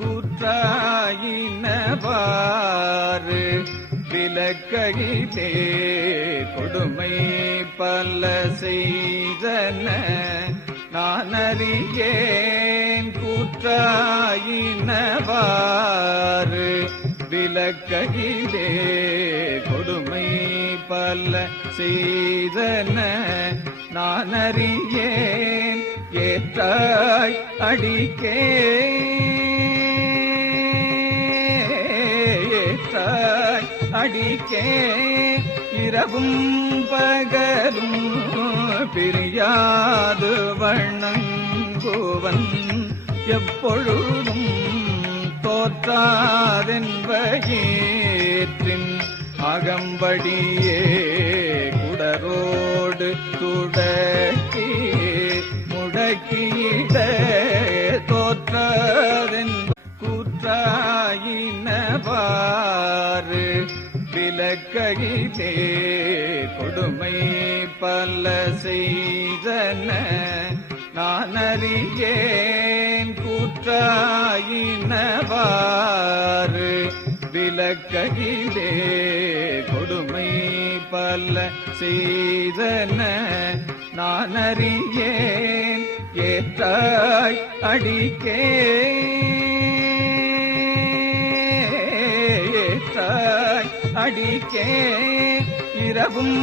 கூற்றாயினவாறு விலக்கையிலே கொடுமை பல செய்தன நான் அறியேன். கூற்றாயினவாறு விலக்கையிலே கொடுமை பல செய்தன நான் அறியேன். ஏற்றாய் அடிக்கே ஏற்றாய் அடிக்கே இரவும் பகலும் பிரியாது வணங்குவன் எப்பொழுதும் தோற்றாதென்பேற்றின் அகம்படியே குடரோடு துடக்கி முடக்கிட தோற்றாதென் கூற்றாயினவாறு விலக்கையிலே கொடுமை பல செய்தன நான் அறியேன். கூற்றாயினவாறு விலக்கையிலே கொடுமை பல செய்தன நான் அறியேன். ஏற்றாய் அடிக்கே ஏற்றாய் அடிக்கே இரவும்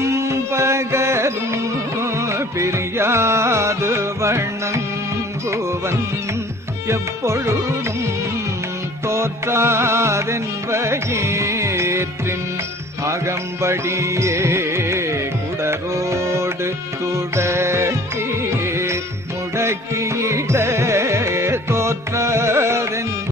பகலும் பிரியாது வணங்குவன் எப்பொழுதும் தோற்றாதென்பேற்றின் அகம்படியே குடரோடு துட